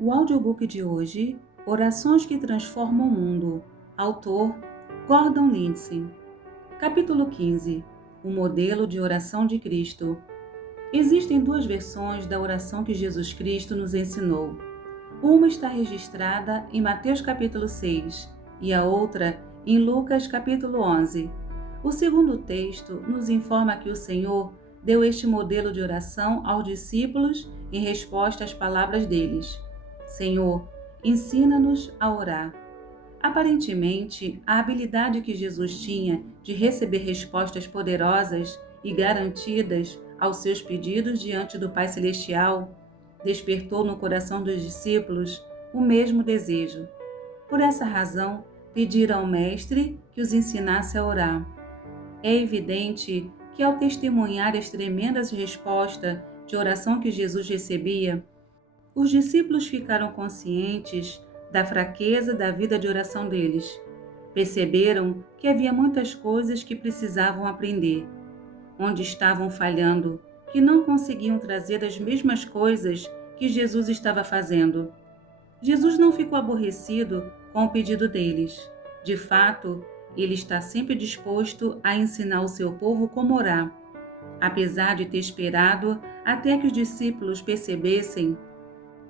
O audiobook de hoje, Orações que Transformam o Mundo, autor Gordon Lindsay. Capítulo 15. O modelo de oração de Cristo. Existem duas versões da oração que Jesus Cristo nos ensinou. Uma está registrada em Mateus capítulo 6 e a outra em Lucas capítulo 11. O segundo texto nos informa que o Senhor deu este modelo de oração aos discípulos em resposta às palavras deles. Senhor, ensina-nos a orar. Aparentemente, a habilidade que Jesus tinha de receber respostas poderosas e garantidas aos seus pedidos diante do Pai Celestial despertou no coração dos discípulos o mesmo desejo. Por essa razão, pediram ao Mestre que os ensinasse a orar. É evidente que, ao testemunhar as tremendas respostas de oração que Jesus recebia, os discípulos ficaram conscientes da fraqueza da vida de oração deles. Perceberam que havia muitas coisas que precisavam aprender, onde estavam falhando, que não conseguiam trazer as mesmas coisas que Jesus estava fazendo. Jesus não ficou aborrecido com o pedido deles. De fato, ele está sempre disposto a ensinar o seu povo como orar. Apesar de ter esperado até que os discípulos percebessem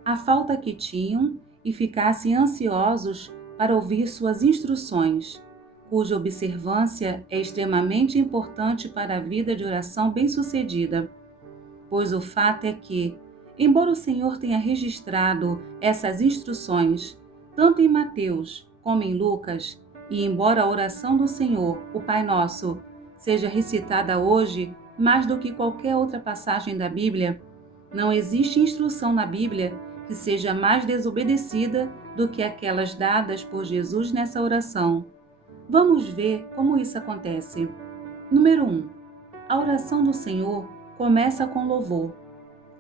a falta que tinham e ficassem ansiosos para ouvir suas instruções, cuja observância é extremamente importante para a vida de oração bem-sucedida. Pois o fato é que, embora o Senhor tenha registrado essas instruções, tanto em Mateus como em Lucas, e embora a oração do Senhor, o Pai Nosso, seja recitada hoje mais do que qualquer outra passagem da Bíblia, não existe instrução na Bíblia que seja mais desobedecida do que aquelas dadas por Jesus nessa oração. Vamos ver como isso acontece. Número 1. A oração do Senhor começa com louvor.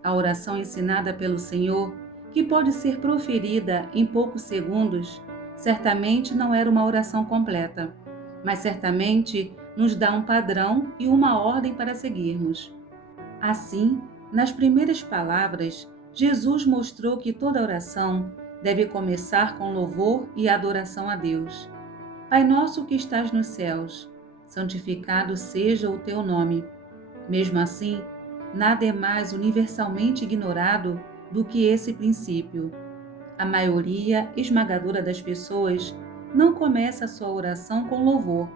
A oração ensinada pelo Senhor, que pode ser proferida em poucos segundos, certamente não era uma oração completa, mas certamente nos dá um padrão e uma ordem para seguirmos. Assim, nas primeiras palavras, Jesus mostrou que toda oração deve começar com louvor e adoração a Deus. Pai nosso que estás nos céus, santificado seja o teu nome. Mesmo assim, nada é mais universalmente ignorado do que esse princípio. A maioria esmagadora das pessoas não começa a sua oração com louvor.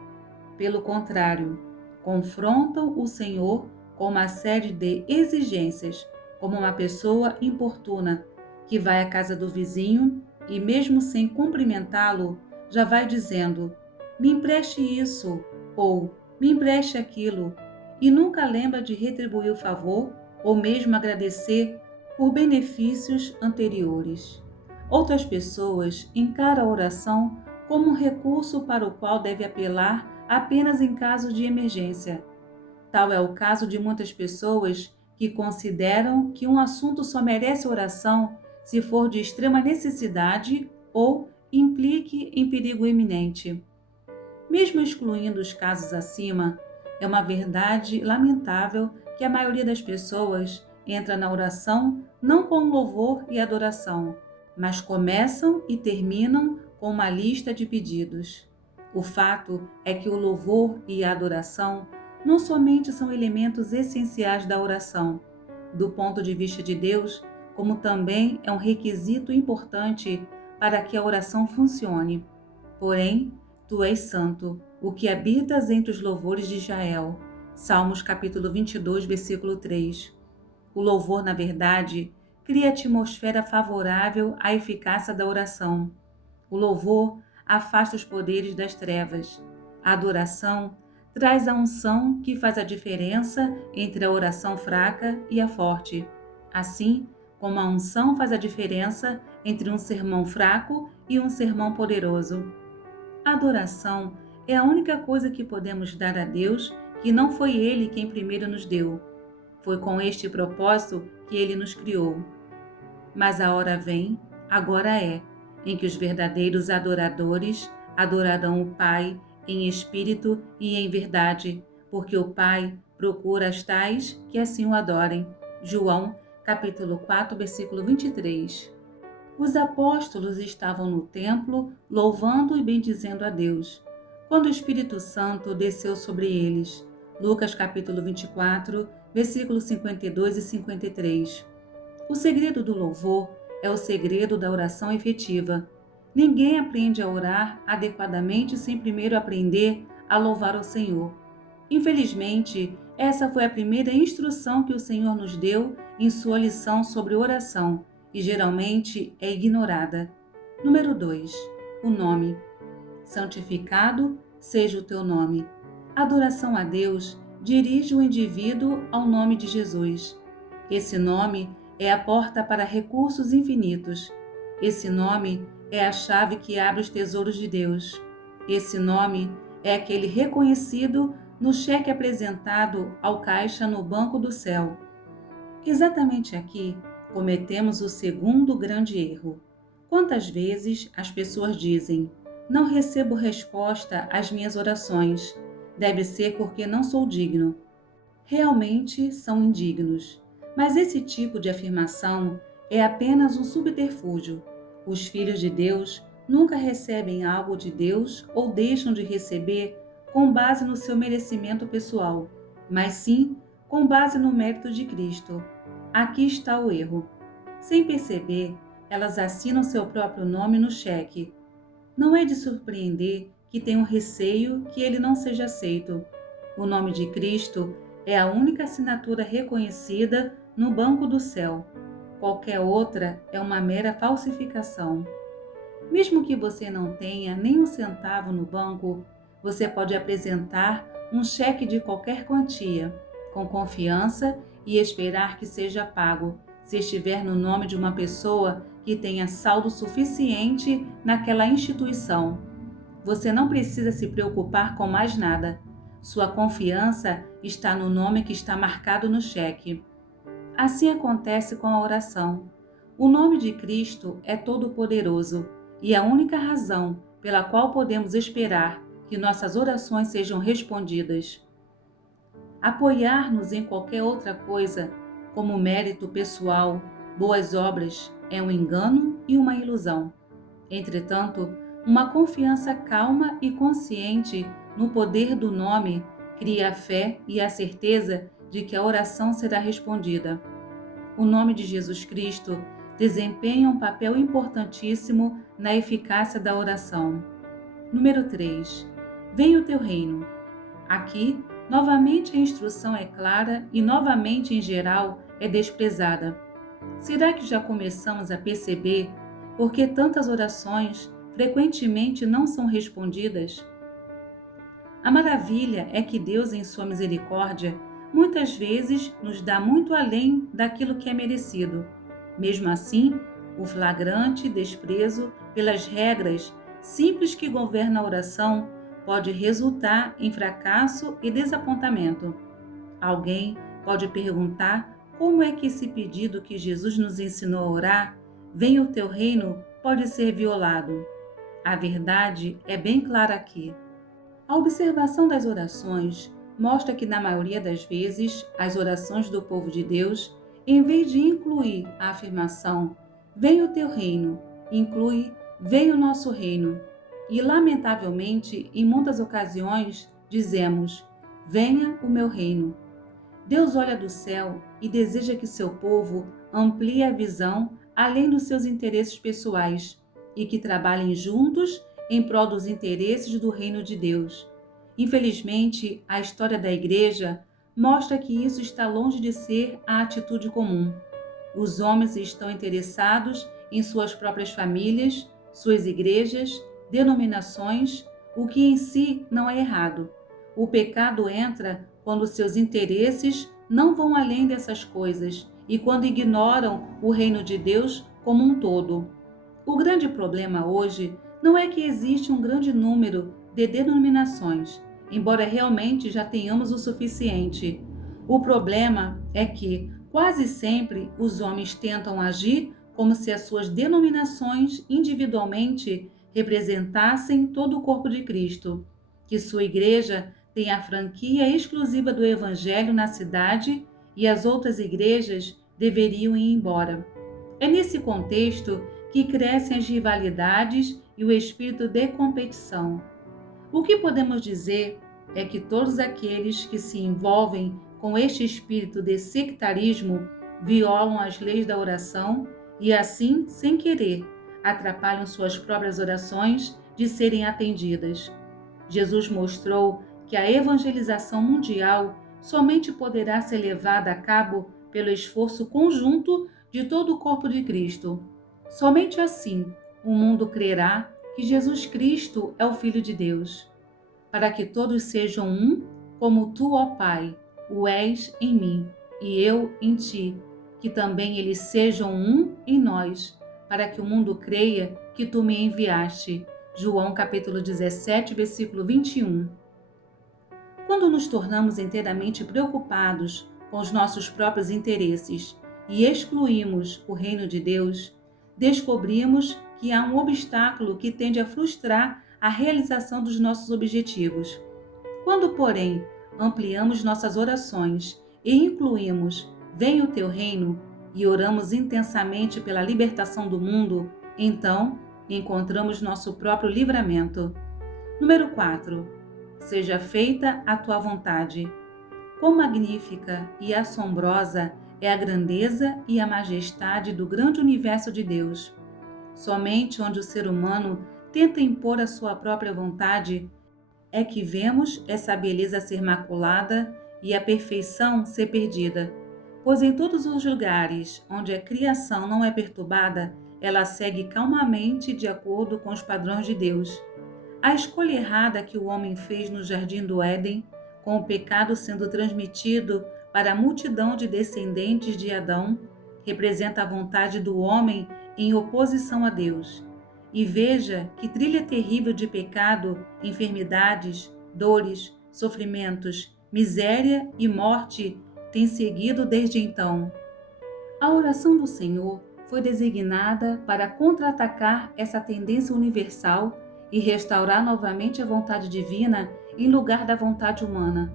Pelo contrário, confrontam o Senhor com uma série de exigências, como uma pessoa importuna que vai à casa do vizinho e, mesmo sem cumprimentá-lo, já vai dizendo: me empreste isso ou me empreste aquilo, e nunca lembra de retribuir o favor ou mesmo agradecer por benefícios anteriores. Outras pessoas encaram a oração como um recurso para o qual deve apelar apenas em caso de emergência. Tal é o caso de muitas pessoas que consideram que um assunto só merece oração se for de extrema necessidade ou implique em perigo iminente. Mesmo excluindo os casos acima, é uma verdade lamentável que a maioria das pessoas entra na oração não com louvor e adoração, mas começam e terminam com uma lista de pedidos. O fato é que o louvor e a adoração não somente são elementos essenciais da oração, do ponto de vista de Deus, como também é um requisito importante para que a oração funcione. Porém, tu és santo, o que habitas entre os louvores de Israel. Salmos capítulo 22, versículo 3. O louvor, na verdade, cria atmosfera favorável à eficácia da oração. O louvor afasta os poderes das trevas. A adoração traz a unção que faz a diferença entre a oração fraca e a forte. Assim como a unção faz a diferença entre um sermão fraco e um sermão poderoso. A adoração é a única coisa que podemos dar a Deus que não foi Ele quem primeiro nos deu. Foi com este propósito que Ele nos criou. Mas a hora vem, agora é, em que os verdadeiros adoradores adorarão o Pai em espírito e em verdade, porque o Pai procura as tais que assim o adorem. João, capítulo 4, versículo 23. Os apóstolos estavam no templo, louvando e bendizendo a Deus, quando o Espírito Santo desceu sobre eles. Lucas capítulo 24, versículos 52 e 53. O segredo do louvor é o segredo da oração efetiva. Ninguém aprende a orar adequadamente sem primeiro aprender a louvar o Senhor. Infelizmente, essa foi a primeira instrução que o Senhor nos deu em sua lição sobre oração e geralmente é ignorada. Número 2. O nome. Santificado seja o teu nome. Adoração a Deus dirige o indivíduo ao nome de Jesus. Esse nome é a porta para recursos infinitos. Esse nome é a chave que abre os tesouros de Deus. Esse nome é aquele reconhecido no cheque apresentado ao caixa no banco do céu. Exatamente aqui cometemos o segundo grande erro. Quantas vezes as pessoas dizem: "Não recebo resposta às minhas orações. Deve ser porque não sou digno." Realmente são indignos. Mas esse tipo de afirmação é apenas um subterfúgio. Os filhos de Deus nunca recebem algo de Deus ou deixam de receber com base no seu merecimento pessoal, mas sim com base no mérito de Cristo. Aqui está o erro. Sem perceber, elas assinam seu próprio nome no cheque. Não é de surpreender que tenham receio que ele não seja aceito. O nome de Cristo é a única assinatura reconhecida no banco do céu. Qualquer outra é uma mera falsificação. Mesmo que você não tenha nem um centavo no banco, você pode apresentar um cheque de qualquer quantia, com confiança e esperar que seja pago, se estiver no nome de uma pessoa que tenha saldo suficiente naquela instituição. Você não precisa se preocupar com mais nada. Sua confiança está no nome que está marcado no cheque. Assim acontece com a oração. O nome de Cristo é todo-poderoso e a única razão pela qual podemos esperar que nossas orações sejam respondidas. Apoiar-nos em qualquer outra coisa, como mérito pessoal, boas obras, é um engano e uma ilusão. Entretanto, uma confiança calma e consciente no poder do nome cria a fé e a certeza de que a oração será respondida. O nome de Jesus Cristo desempenha um papel importantíssimo na eficácia da oração. Número 3. Venha o teu reino. Aqui, novamente a instrução é clara e novamente, em geral, é desprezada. Será que já começamos a perceber por que tantas orações frequentemente não são respondidas? A maravilha é que Deus, em sua misericórdia, muitas vezes nos dá muito além daquilo que é merecido. Mesmo assim, o flagrante desprezo pelas regras simples que governam a oração pode resultar em fracasso e desapontamento. Alguém pode perguntar como é que esse pedido que Jesus nos ensinou a orar, venha o teu reino, pode ser violado. A verdade é bem clara aqui. A observação das orações mostra que, na maioria das vezes, as orações do povo de Deus, em vez de incluir a afirmação "venha o teu reino", inclui "venha o nosso reino". E, lamentavelmente, em muitas ocasiões, dizemos "venha o meu reino". Deus olha do céu e deseja que seu povo amplie a visão além dos seus interesses pessoais e que trabalhem juntos em prol dos interesses do reino de Deus. Infelizmente, a história da Igreja mostra que isso está longe de ser a atitude comum. Os homens estão interessados em suas próprias famílias, suas igrejas, denominações, o que em si não é errado. O pecado entra quando seus interesses não vão além dessas coisas e quando ignoram o reino de Deus como um todo. O grande problema hoje não é que existe um grande número de denominações, embora realmente já tenhamos o suficiente. O problema é que, quase sempre, os homens tentam agir como se as suas denominações individualmente representassem todo o corpo de Cristo, que sua igreja tem a franquia exclusiva do Evangelho na cidade e as outras igrejas deveriam ir embora. É nesse contexto que crescem as rivalidades e o espírito de competição. O que podemos dizer é que todos aqueles que se envolvem com este espírito de sectarismo violam as leis da oração e, assim, sem querer, atrapalham suas próprias orações de serem atendidas. Jesus mostrou que a evangelização mundial somente poderá ser levada a cabo pelo esforço conjunto de todo o corpo de Cristo. Somente assim o mundo crerá que Jesus Cristo é o Filho de Deus, para que todos sejam um, como tu, ó Pai, o és em mim e eu em ti, que também eles sejam um em nós, para que o mundo creia que tu me enviaste. João capítulo 17, versículo 21. Quando nos tornamos inteiramente preocupados com os nossos próprios interesses e excluímos o reino de Deus, descobrimos que há um obstáculo que tende a frustrar a realização dos nossos objetivos. Quando, porém, ampliamos nossas orações e incluímos "Venha o teu reino" e oramos intensamente pela libertação do mundo, então encontramos nosso próprio livramento. Número 4. Seja feita a tua vontade. Quão magnífica e assombrosa é a grandeza e a majestade do grande universo de Deus. Somente onde o ser humano tenta impor a sua própria vontade é que vemos essa beleza ser maculada e a perfeição ser perdida. Pois em todos os lugares onde a criação não é perturbada, ela segue calmamente de acordo com os padrões de Deus. A escolha errada que o homem fez no jardim do Éden, com o pecado sendo transmitido para a multidão de descendentes de Adão, representa a vontade do homem em oposição a Deus. E veja que trilha terrível de pecado, enfermidades, dores, sofrimentos, miséria e morte tem seguido desde então. A oração do Senhor foi designada para contra-atacar essa tendência universal e restaurar novamente a vontade divina em lugar da vontade humana.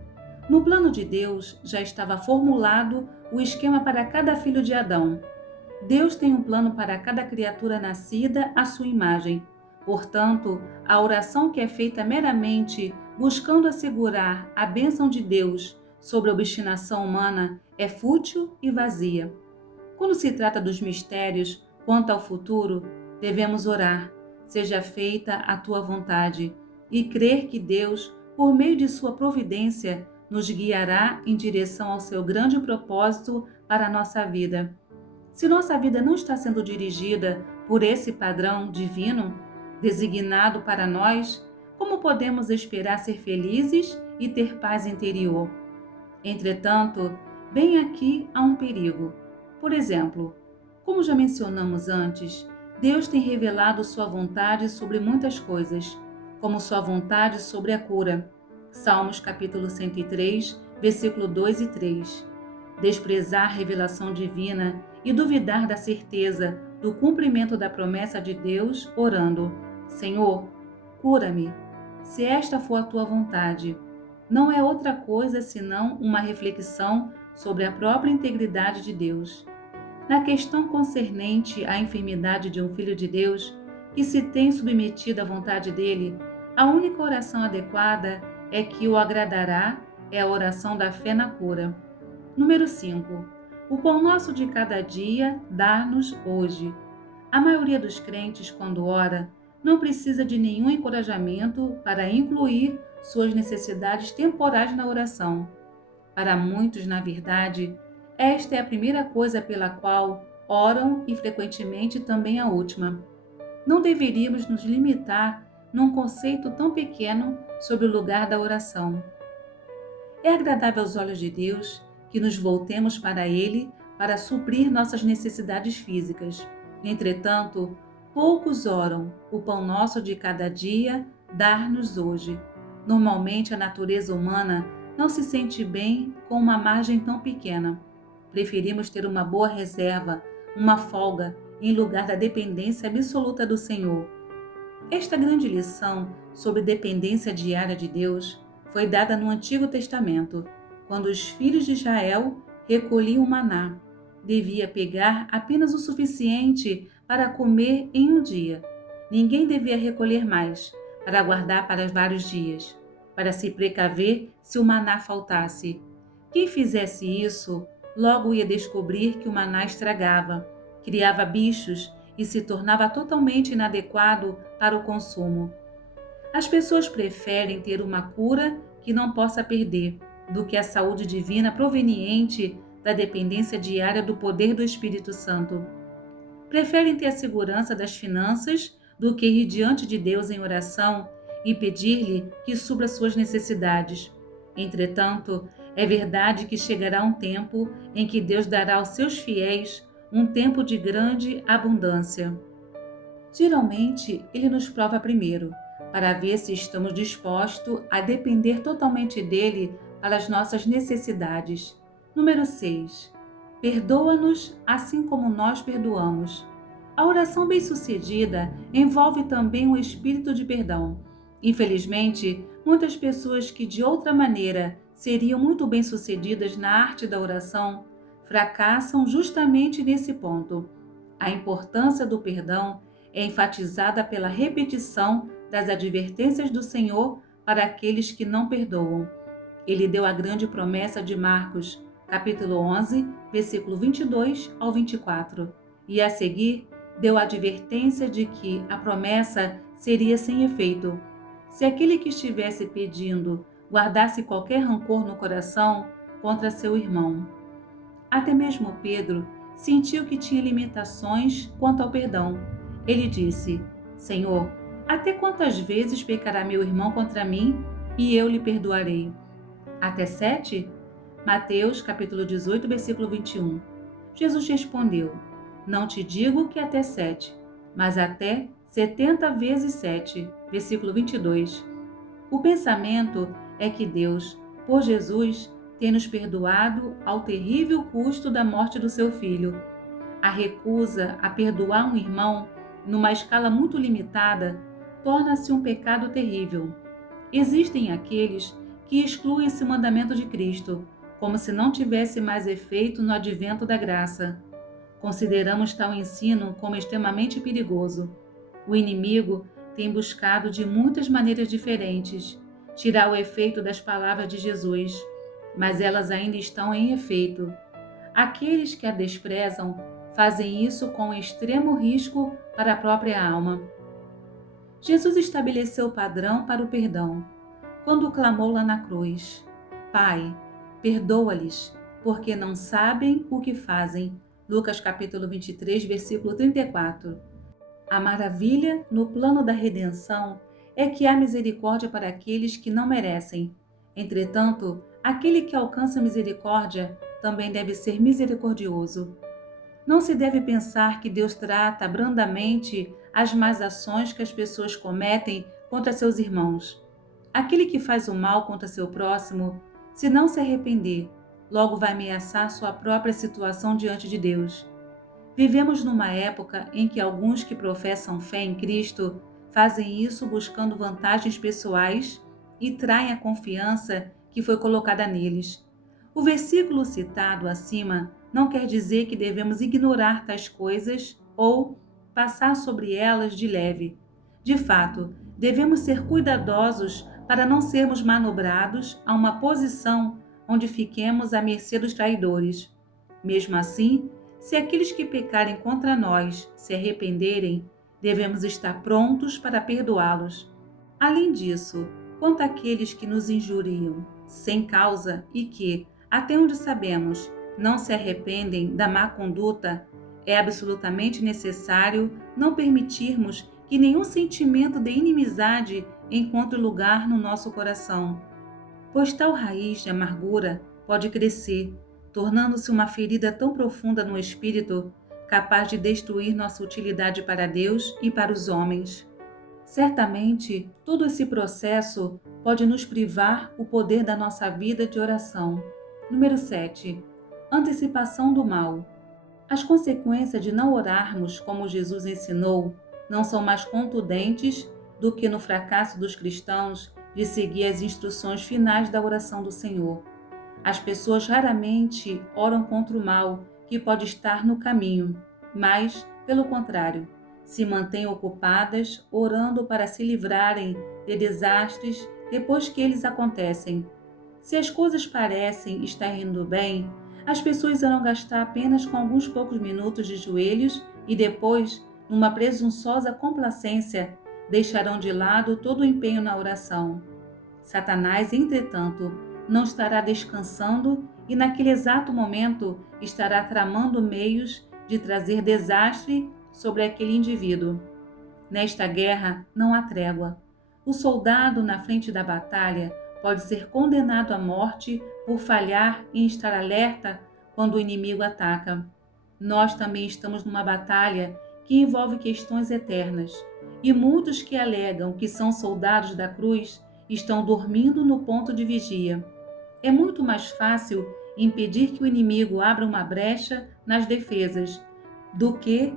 No plano de Deus já estava formulado o esquema para cada filho de Adão. Deus tem um plano para cada criatura nascida à sua imagem. Portanto, a oração que é feita meramente buscando assegurar a bênção de Deus sobre a obstinação humana é fútil e vazia. Quando se trata dos mistérios quanto ao futuro, devemos orar: seja feita a tua vontade, e crer que Deus, por meio de sua providência, nos guiará em direção ao seu grande propósito para a nossa vida. Se nossa vida não está sendo dirigida por esse padrão divino, designado para nós, como podemos esperar ser felizes e ter paz interior? Entretanto, bem aqui há um perigo. Por exemplo, como já mencionamos antes, Deus tem revelado sua vontade sobre muitas coisas, como sua vontade sobre a cura. Salmos capítulo 103, versículo 2 e 3. Desprezar a revelação divina e duvidar da certeza do cumprimento da promessa de Deus, orando: Senhor, cura-me, se esta for a tua vontade. Não é outra coisa senão uma reflexão sobre a própria integridade de Deus. Na questão concernente à enfermidade de um filho de Deus que se tem submetido à vontade dele, a única oração adequada é que o agradará é a oração da fé na cura. Número 5. O pão nosso de cada dia dá-nos hoje. A maioria dos crentes, quando ora, não precisa de nenhum encorajamento para incluir suas necessidades temporais na oração. Para muitos, na verdade, esta é a primeira coisa pela qual oram e frequentemente também a última. Não deveríamos nos limitar num conceito tão pequeno sobre o lugar da oração. É agradável aos olhos de Deus que nos voltemos para Ele para suprir nossas necessidades físicas. Entretanto, poucos oram: o pão nosso de cada dia, dar-nos hoje. Normalmente, a natureza humana não se sente bem com uma margem tão pequena. Preferimos ter uma boa reserva, uma folga, em lugar da dependência absoluta do Senhor. Esta grande lição sobre dependência diária de Deus foi dada no Antigo Testamento, quando os filhos de Israel recolhiam o maná. Devia pegar apenas o suficiente para comer em um dia. Ninguém devia recolher mais, para guardar para vários dias, para se precaver se o maná faltasse. Quem fizesse isso, logo ia descobrir que o maná estragava, criava bichos e se tornava totalmente inadequado para o consumo. As pessoas preferem ter uma cura que não possa perder, do que a saúde divina proveniente da dependência diária do poder do Espírito Santo. Preferem ter a segurança das finanças do que ir diante de Deus em oração e pedir-lhe que supra suas necessidades. Entretanto, é verdade que chegará um tempo em que Deus dará aos seus fiéis um tempo de grande abundância. Geralmente, ele nos prova primeiro, para ver se estamos dispostos a depender totalmente dele para as nossas necessidades. Número 6. Perdoa-nos assim como nós perdoamos. A oração bem-sucedida envolve também o espírito de perdão. Infelizmente, muitas pessoas que de outra maneira seriam muito bem-sucedidas na arte da oração fracassam justamente nesse ponto. A importância do perdão é enfatizada pela repetição das advertências do Senhor para aqueles que não perdoam. Ele deu a grande promessa de Marcos, capítulo 11, versículo 22 ao 24, e a seguir deu a advertência de que a promessa seria sem efeito. Se aquele que estivesse pedindo guardasse qualquer rancor no coração contra seu irmão. Até mesmo Pedro sentiu que tinha limitações quanto ao perdão. Ele disse: Senhor, até quantas vezes pecará meu irmão contra mim e eu lhe perdoarei? Até 7? Mateus capítulo 18, versículo 21. Jesus respondeu: Não te digo que até 7, mas até 70 vezes 7, versículo 22. O pensamento é que Deus, por Jesus, tem nos perdoado ao terrível custo da morte do seu Filho. A recusa a perdoar um irmão, numa escala muito limitada, torna-se um pecado terrível. Existem aqueles que excluem esse mandamento de Cristo, como se não tivesse mais efeito no advento da graça. Consideramos tal ensino como extremamente perigoso. O inimigo tem buscado de muitas maneiras diferentes tirar o efeito das palavras de Jesus, mas elas ainda estão em efeito. Aqueles que a desprezam fazem isso com extremo risco para a própria alma. Jesus estabeleceu o padrão para o perdão, quando clamou lá na cruz: Pai, perdoa-lhes, porque não sabem o que fazem. Lucas capítulo 23, versículo 34. A maravilha no plano da redenção é que há misericórdia para aqueles que não merecem. Entretanto, aquele que alcança misericórdia também deve ser misericordioso. Não se deve pensar que Deus trata brandamente as más ações que as pessoas cometem contra seus irmãos. Aquele que faz o mal contra seu próximo, se não se arrepender, logo vai ameaçar sua própria situação diante de Deus. Vivemos numa época em que alguns que professam fé em Cristo fazem isso buscando vantagens pessoais e traem a confiança que foi colocada neles. O versículo citado acima não quer dizer que devemos ignorar tais coisas ou passar sobre elas de leve. De fato, devemos ser cuidadosos para não sermos manobrados a uma posição onde fiquemos à mercê dos traidores. Mesmo assim, se aqueles que pecarem contra nós se arrependerem, devemos estar prontos para perdoá-los. Além disso, quanto àqueles que nos injuriam sem causa e que, até onde sabemos, não se arrependem da má conduta, é absolutamente necessário não permitirmos que nenhum sentimento de inimizade encontre lugar no nosso coração, pois tal raiz de amargura pode crescer, tornando-se uma ferida tão profunda no espírito, capaz de destruir nossa utilidade para Deus e para os homens. Certamente, todo esse processo pode nos privar o poder da nossa vida de oração. Número 7. Antecipação do mal. As consequências de não orarmos como Jesus ensinou não são mais contundentes do que no fracasso dos cristãos de seguir as instruções finais da oração do Senhor. As pessoas raramente oram contra o mal que pode estar no caminho, mas pelo contrário, se mantêm ocupadas orando para se livrarem de desastres depois que eles acontecem. Se as coisas parecem estar indo bem, as pessoas irão gastar apenas com alguns poucos minutos de joelhos e depois, numa presunçosa complacência, deixarão de lado todo o empenho na oração. Satanás, entretanto, não estará descansando e naquele exato momento estará tramando meios de trazer desastre sobre aquele indivíduo. Nesta guerra não há trégua. O soldado na frente da batalha pode ser condenado à morte por falhar em estar alerta quando o inimigo ataca. Nós também estamos numa batalha que envolve questões eternas, e muitos que alegam que são soldados da cruz estão dormindo no ponto de vigia. É muito mais fácil impedir que o inimigo abra uma brecha nas defesas do que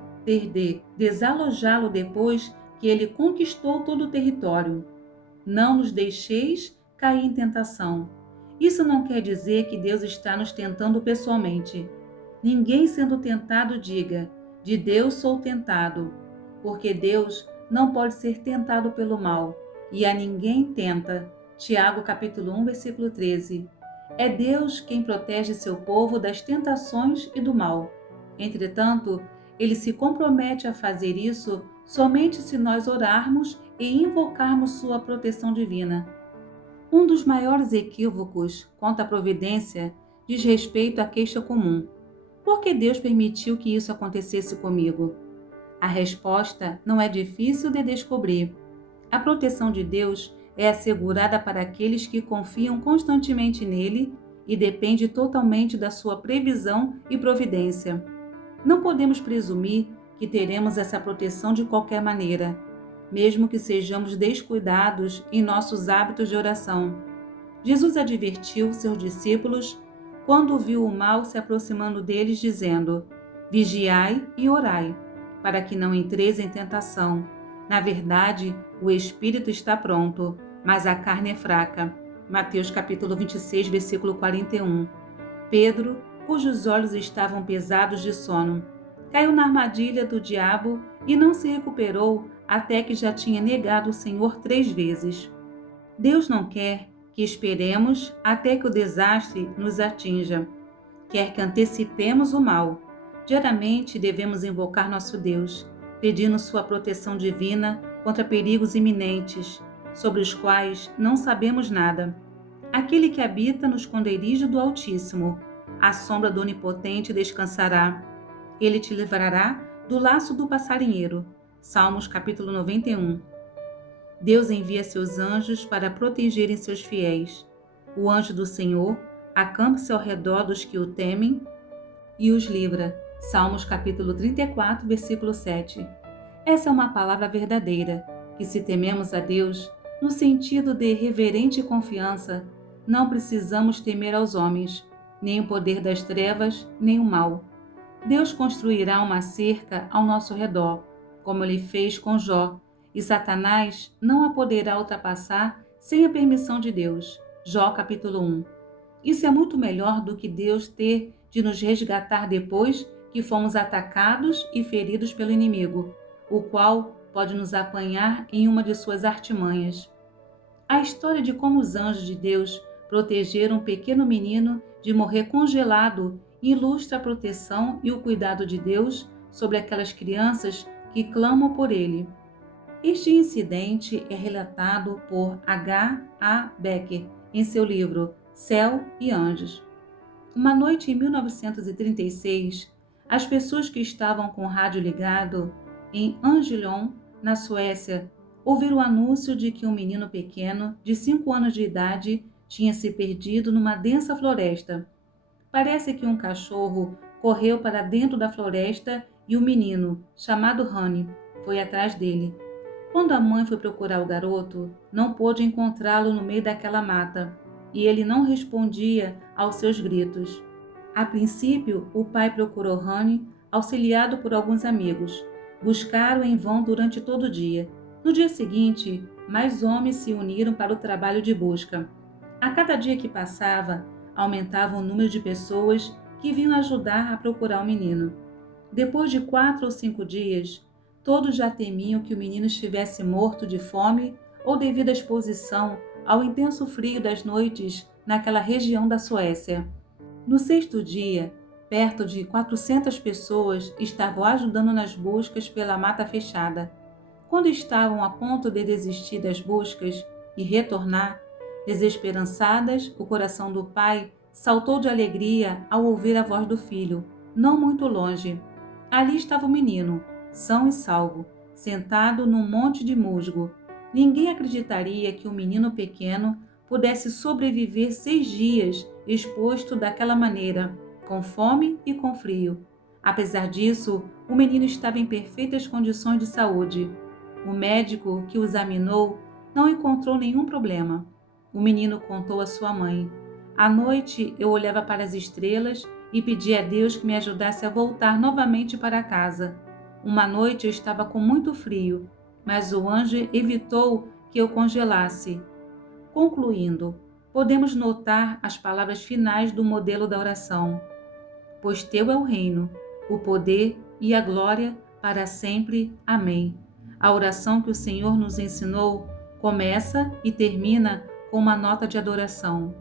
desalojá-lo depois que ele conquistou todo o território. Não nos deixeis cair em tentação. Isso não quer dizer que Deus está nos tentando pessoalmente. Ninguém sendo tentado diga, de Deus sou tentado, porque Deus não pode ser tentado pelo mal, e a ninguém tenta. Tiago capítulo 1, versículo 13. É Deus quem protege seu povo das tentações e do mal. Entretanto, ele se compromete a fazer isso somente se nós orarmos e invocarmos sua proteção divina. Um dos maiores equívocos quanto à providência diz respeito à queixa comum. Por que Deus permitiu que isso acontecesse comigo? A resposta não é difícil de descobrir. A proteção de Deus é assegurada para aqueles que confiam constantemente nele e depende totalmente da sua previsão e providência. Não podemos presumir que teremos essa proteção de qualquer maneira, mesmo que sejamos descuidados em nossos hábitos de oração. Jesus advertiu seus discípulos quando viu o mal se aproximando deles, dizendo: Vigiai e orai, para que não entreis em tentação. Na verdade, o espírito está pronto, mas a carne é fraca. Mateus capítulo 26, versículo 41. Pedro, cujos olhos estavam pesados de sono, caiu na armadilha do diabo e não se recuperou até que já tinha negado o Senhor 3 vezes. Deus não quer que esperemos até que o desastre nos atinja. Quer que antecipemos o mal. Diariamente devemos invocar nosso Deus, pedindo sua proteção divina contra perigos iminentes, sobre os quais não sabemos nada. Aquele que habita no esconderijo do Altíssimo, à sombra do Onipotente descansará. Ele te livrará do laço do passarinheiro. Salmos capítulo 91. Deus envia seus anjos para protegerem seus fiéis. O anjo do Senhor acampa-se ao redor dos que o temem e os livra. Salmos capítulo 34, versículo 7. Essa é uma palavra verdadeira, que se tememos a Deus, no sentido de reverente confiança, não precisamos temer aos homens, nem o poder das trevas, nem o mal. Deus construirá uma cerca ao nosso redor, como ele fez com Jó, e Satanás não a poderá ultrapassar sem a permissão de Deus. Jó capítulo 1. Isso é muito melhor do que Deus ter de nos resgatar depois que fomos atacados e feridos pelo inimigo, o qual pode nos apanhar em uma de suas artimanhas. A história de como os anjos de Deus protegeram um pequeno menino de morrer congelado ilustra a proteção e o cuidado de Deus sobre aquelas crianças que clamam por ele. Este incidente é relatado por H. A. Becker em seu livro Céu e Anjos. Uma noite em 1936, as pessoas que estavam com o rádio ligado em Angelion, na Suécia, ouviram o anúncio de que um menino pequeno, de 5 anos de idade, tinha se perdido numa densa floresta. Parece que um cachorro correu para dentro da floresta e o menino, chamado Honey, foi atrás dele. Quando a mãe foi procurar o garoto, não pôde encontrá-lo no meio daquela mata, e ele não respondia aos seus gritos. A princípio, o pai procurou Honey, auxiliado por alguns amigos. Buscaram em vão durante todo o dia. No dia seguinte, mais homens se uniram para o trabalho de busca. A cada dia que passava, aumentava o número de pessoas que vinham ajudar a procurar o menino. Depois de 4 ou 5 dias, todos já temiam que o menino estivesse morto de fome ou devido à exposição ao intenso frio das noites naquela região da Suécia. No sexto dia, perto de 400 pessoas estavam ajudando nas buscas pela mata fechada. Quando estavam a ponto de desistir das buscas e retornar, desesperançadas, o coração do pai saltou de alegria ao ouvir a voz do filho, não muito longe. Ali estava o menino, são e salvo, sentado num monte de musgo. Ninguém acreditaria que um menino pequeno pudesse sobreviver 6 dias exposto daquela maneira, com fome e com frio. Apesar disso, o menino estava em perfeitas condições de saúde. O médico que o examinou não encontrou nenhum problema. O menino contou à sua mãe: À noite eu olhava para as estrelas e pedia a Deus que me ajudasse a voltar novamente para casa. Uma noite eu estava com muito frio, mas o anjo evitou que eu congelasse. Concluindo, podemos notar as palavras finais do modelo da oração: Pois teu é o reino, o poder e a glória para sempre. Amém. A oração que o Senhor nos ensinou começa e termina com uma nota de adoração.